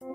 Good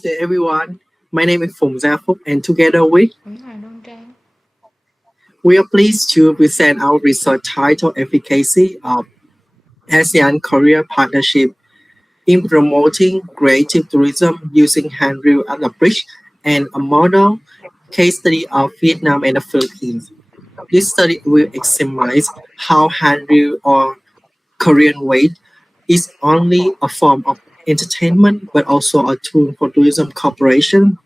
day, everyone. My name is Phung Gia Phuc, and together with Nguyễn Hoang Doan Trang. we are pleased to present our research titled Efficacy of ASEAN Korea Partnership in Promoting Creative Tourism using Handrail as a bridge and a model case study of Vietnam and the Philippines. This study will examine how Handrail or Korean Wave is only a form of entertainment but also a tool for tourism cooperation,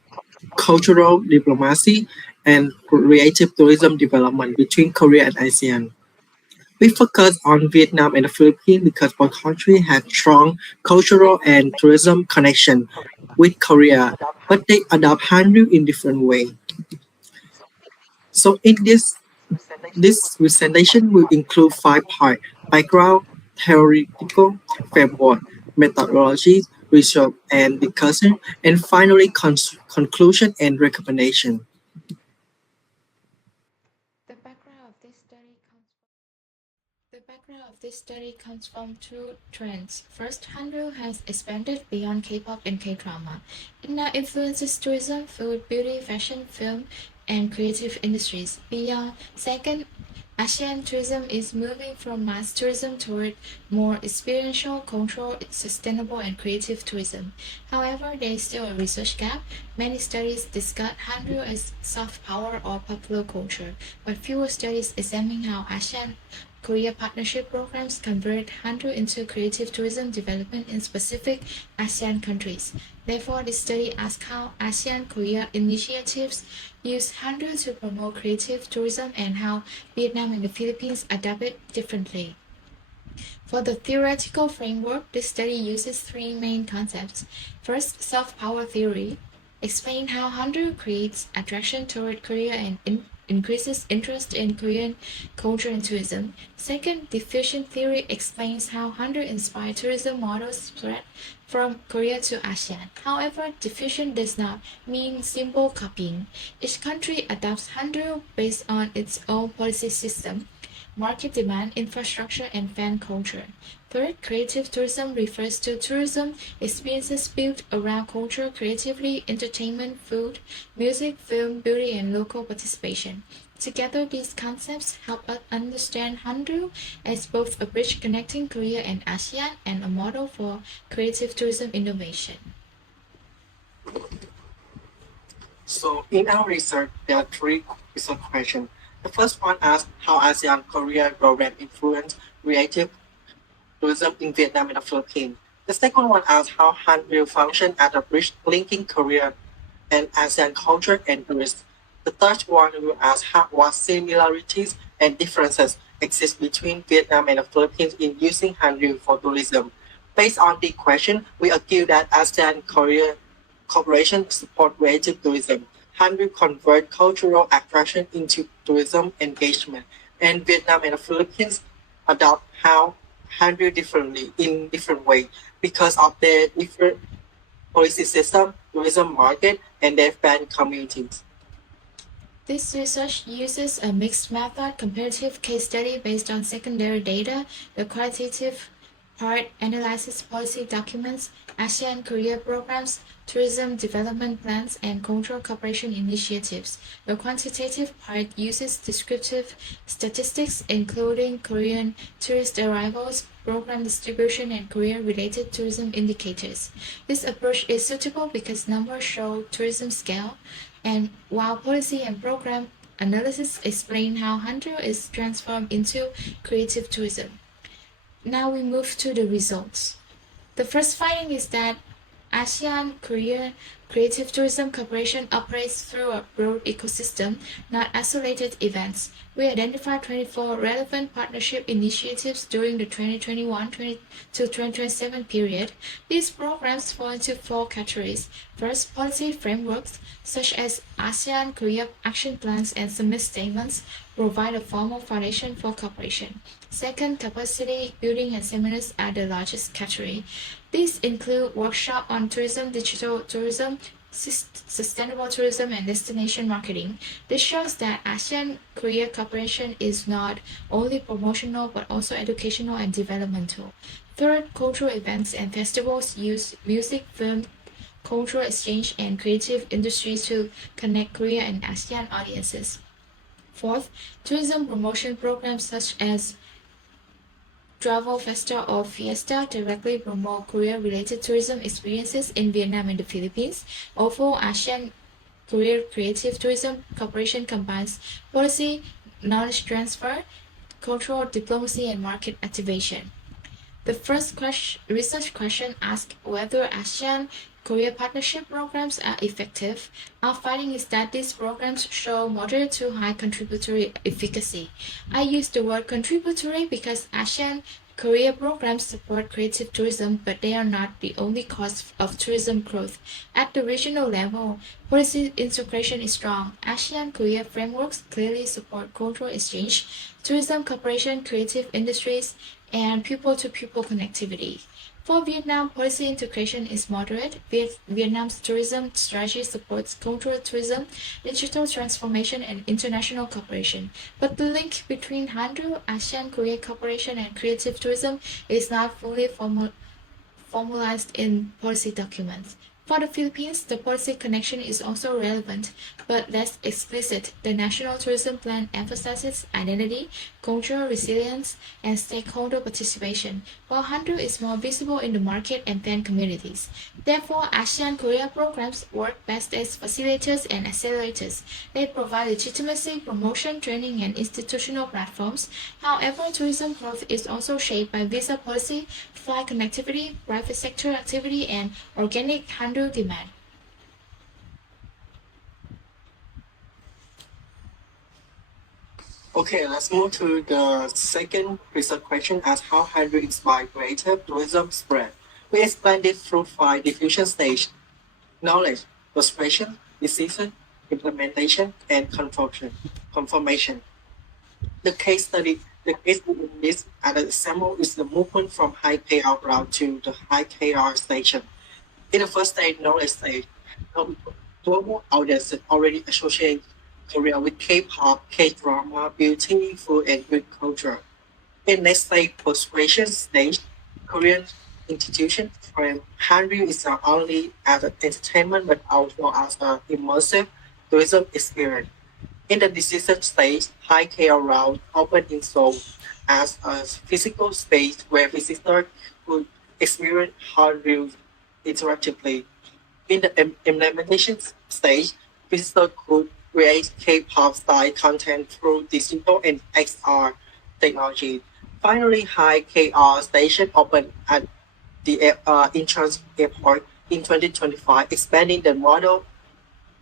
cultural diplomacy, and creative tourism development between Korea and ASEAN. We focus on Vietnam and the Philippines because both countries have strong cultural and tourism connection with Korea, but they adopt Hanyu in different way. So in this presentation will include five parts: background, theoretical framework, methodology, research and discussion, and finally conclusion and recommendation. The background of this study comes from two trends. First, Hangul has expanded beyond K-pop and K-drama. It now influences tourism, food, beauty, fashion, film, and creative industries. Beyond, second, Asian tourism is moving from mass tourism toward more experiential, cultural, sustainable, and creative tourism. However, there is still a research gap. Many studies discuss Hangul as soft power or popular culture, but fewer studies examine how Asian Korea partnership programs convert Hangul into creative tourism development in specific ASEAN countries. Therefore, this study asks how ASEAN Korea initiatives use Hangul to promote creative tourism and how Vietnam and the Philippines adapt it differently. For the theoretical framework, this study uses three main concepts. First, soft power theory. Explain how Hangul creates attraction toward Korea and increases interest in Korean culture and tourism. Second, diffusion theory explains how Hangul inspired tourism models spread from Korea to ASEAN. However, diffusion does not mean simple copying. Each country adopts Hangul based on its own policy system, market demand, infrastructure, and fan culture. Third, creative tourism refers to tourism experiences built around culture, creativity, entertainment, food, music, film, beauty, and local participation. Together, these concepts help us understand Hangul as both a bridge connecting Korea and ASEAN and a model for creative tourism innovation. So in our research, there are three research questions. The first one asks how ASEAN Korea program influence creative tourism in Vietnam and the Philippines. The second one asks how Han will function as a bridge linking Korea and ASEAN culture and tourism. The third one will ask what similarities and differences exist between Vietnam and the Philippines in using Hangul for tourism. Based on the question, we argue that ASEAN Korea cooperation support creative tourism. Hangul convert cultural attraction into tourism engagement, and Vietnam and the Philippines adopt how Hangul differently in different ways because of their different policy system, tourism market, and their fan communities. This research uses a mixed method comparative case study based on secondary data. The qualitative part analyzes policy documents, ASEAN Korea programs, tourism development plans, and cultural cooperation initiatives. The quantitative part uses descriptive statistics, including Korean tourist arrivals, program distribution, and Korean-related tourism indicators. This approach is suitable because numbers show tourism scale, and while policy and program analysis explain how Hangul is transformed into creative tourism. Now we move to the results. The first finding is that ASEAN Korea Creative Tourism Corporation operates through a broad ecosystem, not isolated events. We identified 24 relevant partnership initiatives during the 2021 to 2027 period. These programs fall into four categories. First, policy frameworks, such as ASEAN Korea action plans and summit statements, provide a formal foundation for cooperation. Second, capacity building and seminars are the largest category. These include workshops on tourism, digital tourism, sustainable tourism, and destination marketing. This shows that ASEAN Korea cooperation is not only promotional but also educational and developmental. Third, cultural events and festivals use music, film, cultural exchange, and creative industries to connect Korea and ASEAN audiences. Fourth, tourism promotion programs such as Travel Festa or Fiesta directly promote Korea-related tourism experiences in Vietnam and the Philippines. Although ASEAN Korea Creative Tourism Corporation combines policy, knowledge transfer, cultural diplomacy, and market activation. The first research question asked whether ASEAN Korea partnership programs are effective. Our finding is that these programs show moderate to high contributory efficacy. I use the word contributory because ASEAN Korea programs support creative tourism, but they are not the only cause of tourism growth. At the regional level, policy integration is strong. ASEAN Korea frameworks clearly support cultural exchange, tourism cooperation, creative industries, and people-to-people connectivity. For Vietnam, policy integration is moderate. Vietnam's tourism strategy supports cultural tourism, digital transformation, and international cooperation. But the link between Handu, ASEAN Korea cooperation, and creative tourism is not fully formalized in policy documents. For the Philippines, the policy connection is also relevant, but less explicit. The National Tourism Plan emphasizes identity, cultural resilience, and stakeholder participation, while Handu is more visible in the market and fan communities. Therefore, ASEAN Korea programs work best as facilitators and accelerators. They provide legitimacy, promotion, training, and institutional platforms. However, tourism growth is also shaped by visa policy, flight connectivity, private sector activity, and organic Handu demand. Okay, let's move to the second research question as how Handu inspire creative tourism spread. We explained it through 5 diffusion stages: knowledge, persuasion, decision, implementation, and confirmation. The case study in this as an example is the movement from high payout route to the high KR station. In the first stage, knowledge stage, global audiences already associate Korea with K-pop, K-drama, beauty, food, and good culture. In next stage, persuasion stage, Korean institutions frame Hanyu is not only as an entertainment but also as an immersive tourism experience. In the decision stage, high KR route opened in Seoul as a physical space where visitors could experience Hanyu interactively. In the implementation stage, visitors could create K-pop style content through digital and XR technology. Finally, High KR station opened at the Incheon Airport in 2025, expanding the model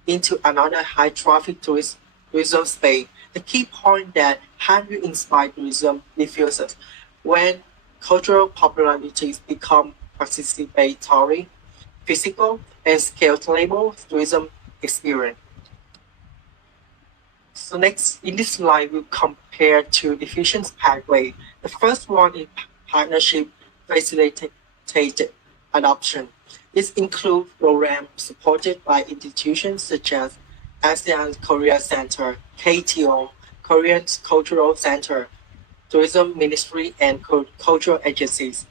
into another high traffic tourism space. The key point that Hanyu inspired tourism diffuses when cultural popularities become participatory, physical, and scalable tourism experience. So next, in this slide, we'll compare two diffusion pathways. The first one is partnership facilitated adoption. This includes programs supported by institutions such as ASEAN Korea Center, KTO, Korean Cultural Center, Tourism Ministry, and cultural agencies.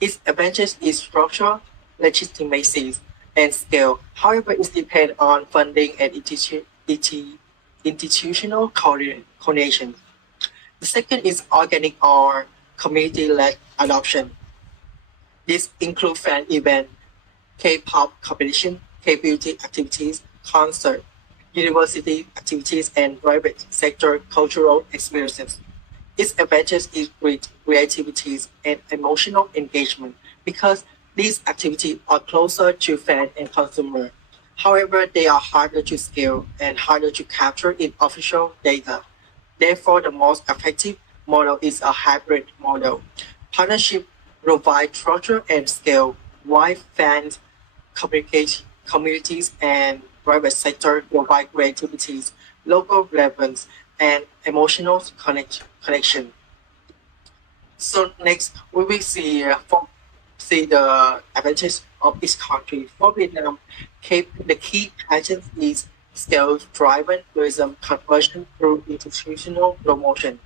Its advantage is structure, legitimacy, and scale. However, it depends on funding and institutional coordination. The second is organic or community-led adoption. This includes fan event, K-pop competition, K-beauty activities, concert, university activities, and private sector cultural experiences. Its advantage is creativity and emotional engagement because these activities are closer to fan and consumer. However, they are harder to scale and harder to capture in official data. Therefore, the most effective model is a hybrid model. Partnership provide structure and scale, while fans, communities, and private sector provide creativities, local relevance, and emotional connection. So next, we will see the advantage of each country. For Vietnam, the key pattern is scale-driven tourism conversion through institutional promotion.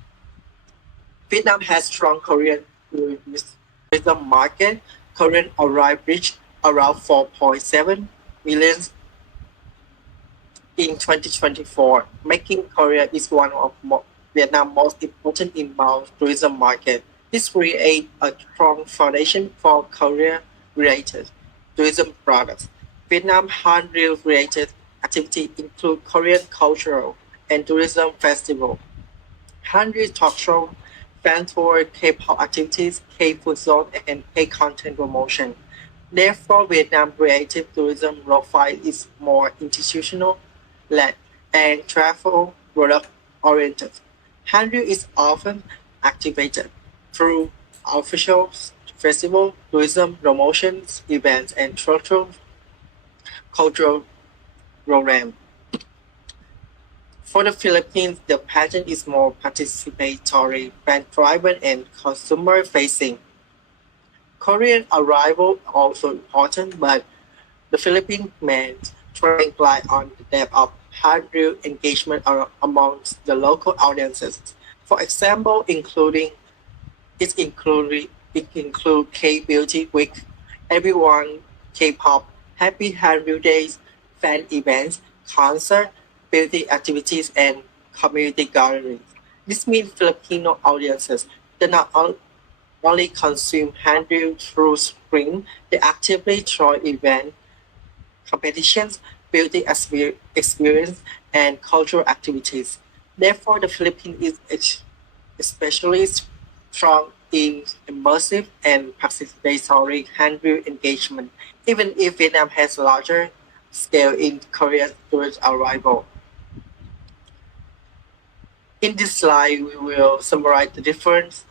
Vietnam has strong Korean tourism market. Korean arrived reached around 4.7 million in 2024, making Korea is one of Vietnam's most important inbound tourism market. This creates a strong foundation for Korea-related tourism products. Vietnam Hanryu-related activities include Korean cultural and tourism festival, Hanryu talk show, fan tour, K-pop activities, K-food zone, and K-content promotion. Therefore, Vietnam creative tourism profile is more institutional-led and travel product-oriented. Hanryu is often activated through official festival, tourism promotions, events, and cultural programs. For the Philippines, the pattern is more participatory, brand-driven, and consumer-facing. Korean arrival also important, but the Philippines main strength lie on the depth of Hangul engagement amongst the local audiences. For example, it include K-Beauty Week, Everyone K-pop, Happy Hangul Days, fan events, concert, beauty activities, and community gatherings. This means Filipino audiences do not only consume Hangul through screen, they actively join event competitions, beauty experience, and cultural activities. Therefore, the Philippines is especially strong in immersive and participatory Hangul engagement, even if Vietnam has larger scale in Korea's tourist arrival. In this slide, we will summarize the different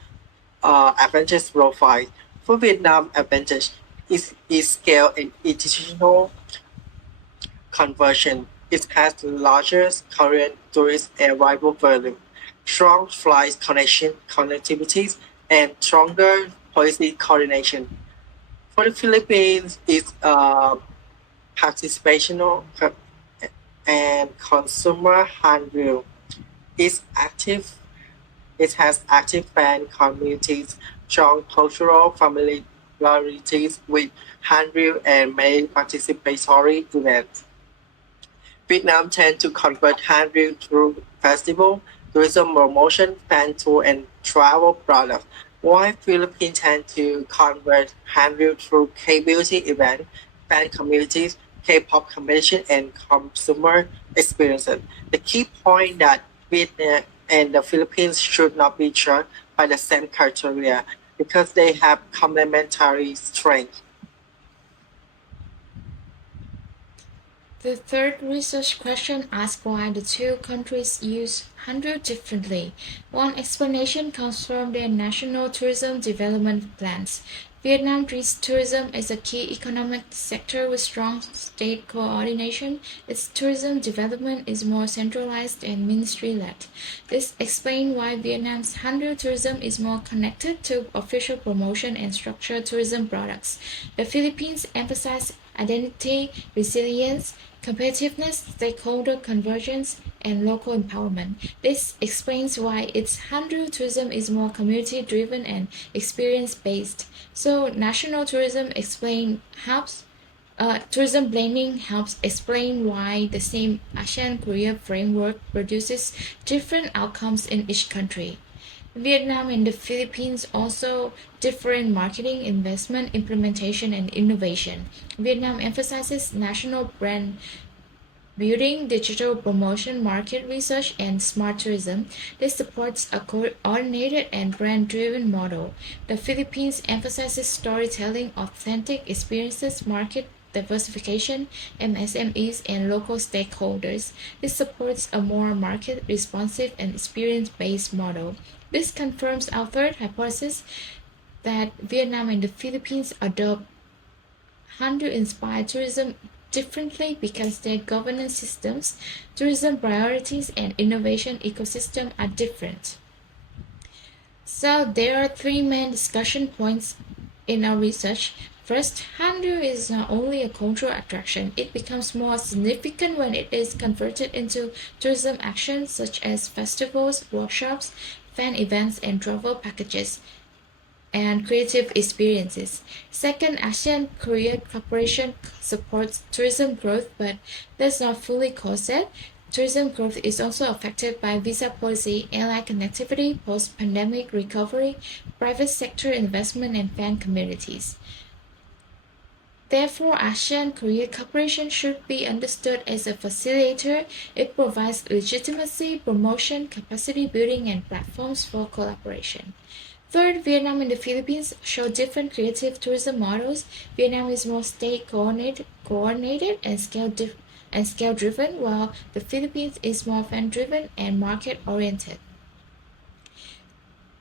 advantage profile. For Vietnam, advantage is scale and institutional conversion. It has the largest Korean tourist arrival volume, strong flight connectivities, and stronger policy coordination. For the Philippines, it's participational and consumer handle. It's active. It has active fan communities, strong cultural familiarities with Hangul and many participatory events. Vietnam tends to convert Hangul through festival, tourism promotion, fan tour, and travel products, while Philippines tend to convert Hangul through K-beauty event, fan communities, K-pop competition, and consumer experiences. The key point that Vietnam and the Philippines should not be judged by the same criteria because they have complementary strengths. The third research question asks why the two countries use Hangul differently. One explanation comes from their national tourism development plans. Vietnam treats tourism as a key economic sector with strong state coordination. Its tourism development is more centralized and ministry-led. This explains why Vietnam's Hangul tourism is more connected to official promotion and structured tourism products. The Philippines emphasize identity, resilience, competitiveness, stakeholder convergence, and local empowerment. This explains why its Hangul tourism is more community-driven and experience-based. So national tourism blending helps explain why the same ASEAN-Korea framework produces different outcomes in each country. Vietnam and the Philippines also differ in marketing, investment, implementation, and innovation. Vietnam emphasizes national brand building, digital promotion, market research, and smart tourism. This supports a coordinated and brand-driven model. The Philippines emphasizes storytelling, authentic experiences, market diversification, MSMEs, and local stakeholders. This supports a more market-responsive and experience-based model. This confirms our third hypothesis that Vietnam and the Philippines adopt Handu-inspired tourism differently because their governance systems, tourism priorities, and innovation ecosystem are different. So there are three main discussion points in our research. First, Handu is not only a cultural attraction, it becomes more significant when it is converted into tourism actions such as festivals, workshops, fan events, and travel packages and creative experiences. Second, ASEAN-Korea cooperation supports tourism growth but does not fully cause it. Tourism growth is also affected by visa policy, airline connectivity, post-pandemic recovery, private sector investment, and fan communities. Therefore, ASEAN-Korea cooperation should be understood as a facilitator. It provides legitimacy, promotion, capacity building, and platforms for collaboration. Third, Vietnam and the Philippines show different creative tourism models. Vietnam is more state coordinated and scale-driven, while the Philippines is more fan-driven and market-oriented.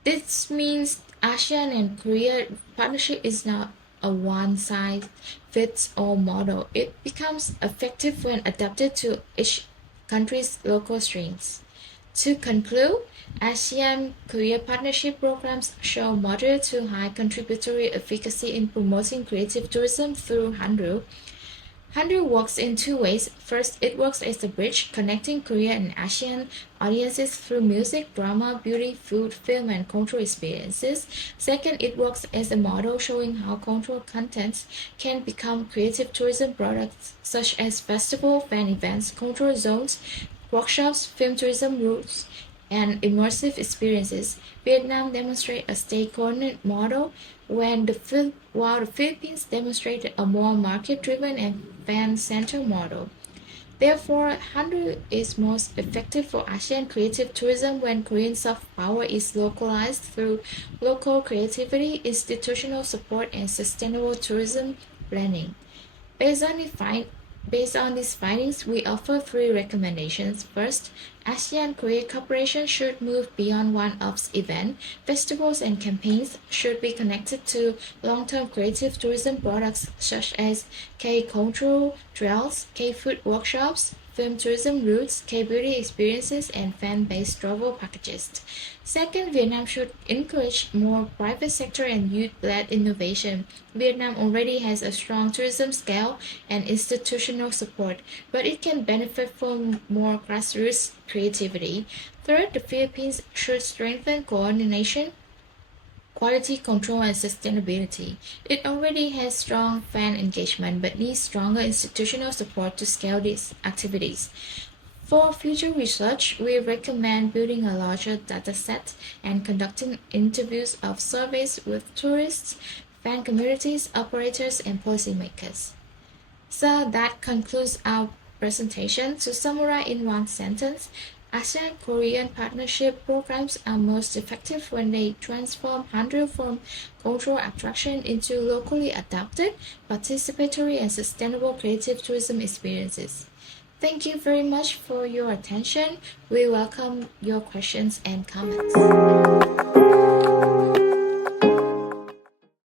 This means ASEAN and Korea partnership is not a one-size-fits-all model. It becomes effective when adapted to each country's local strengths. To conclude, ASEAN-Korea partnership programs show moderate to high contributory efficacy in promoting creative tourism through Handu. Handu works in two ways. First, it works as a bridge connecting Korea and ASEAN audiences through music, drama, beauty, food, film, and cultural experiences. Second, it works as a model showing how cultural contents can become creative tourism products such as festival, fan events, cultural zones, workshops, film tourism routes, and immersive experiences. Vietnam demonstrates a state-coordinated model while the Philippines demonstrated a more market-driven and fan-centered model. Therefore, Handu is most effective for ASEAN creative tourism when Korean soft power is localized through local creativity, institutional support, and sustainable tourism planning. Based on these findings, we offer three recommendations. First, ASEAN-Korea cooperation should move beyond one-off events. Festivals and campaigns should be connected to long-term creative tourism products such as K-cultural trails, K-food workshops, film tourism routes, K-beauty experiences, and fan-based travel packages. Second, Vietnam should encourage more private sector and youth-led innovation. Vietnam already has a strong tourism scale and institutional support, but it can benefit from more grassroots creativity. Third, the Philippines should strengthen coordination, quality control, and sustainability. It already has strong fan engagement but needs stronger institutional support to scale these activities. For future research, we recommend building a larger dataset and conducting interviews of surveys with tourists, fan communities, operators, and policymakers. So that concludes our presentation. To summarize in one sentence, ASEAN-Korean partnership programs are most effective when they transform Handu from cultural attraction into locally adapted, participatory, and sustainable creative tourism experiences. Thank you very much for your attention. We welcome your questions and comments.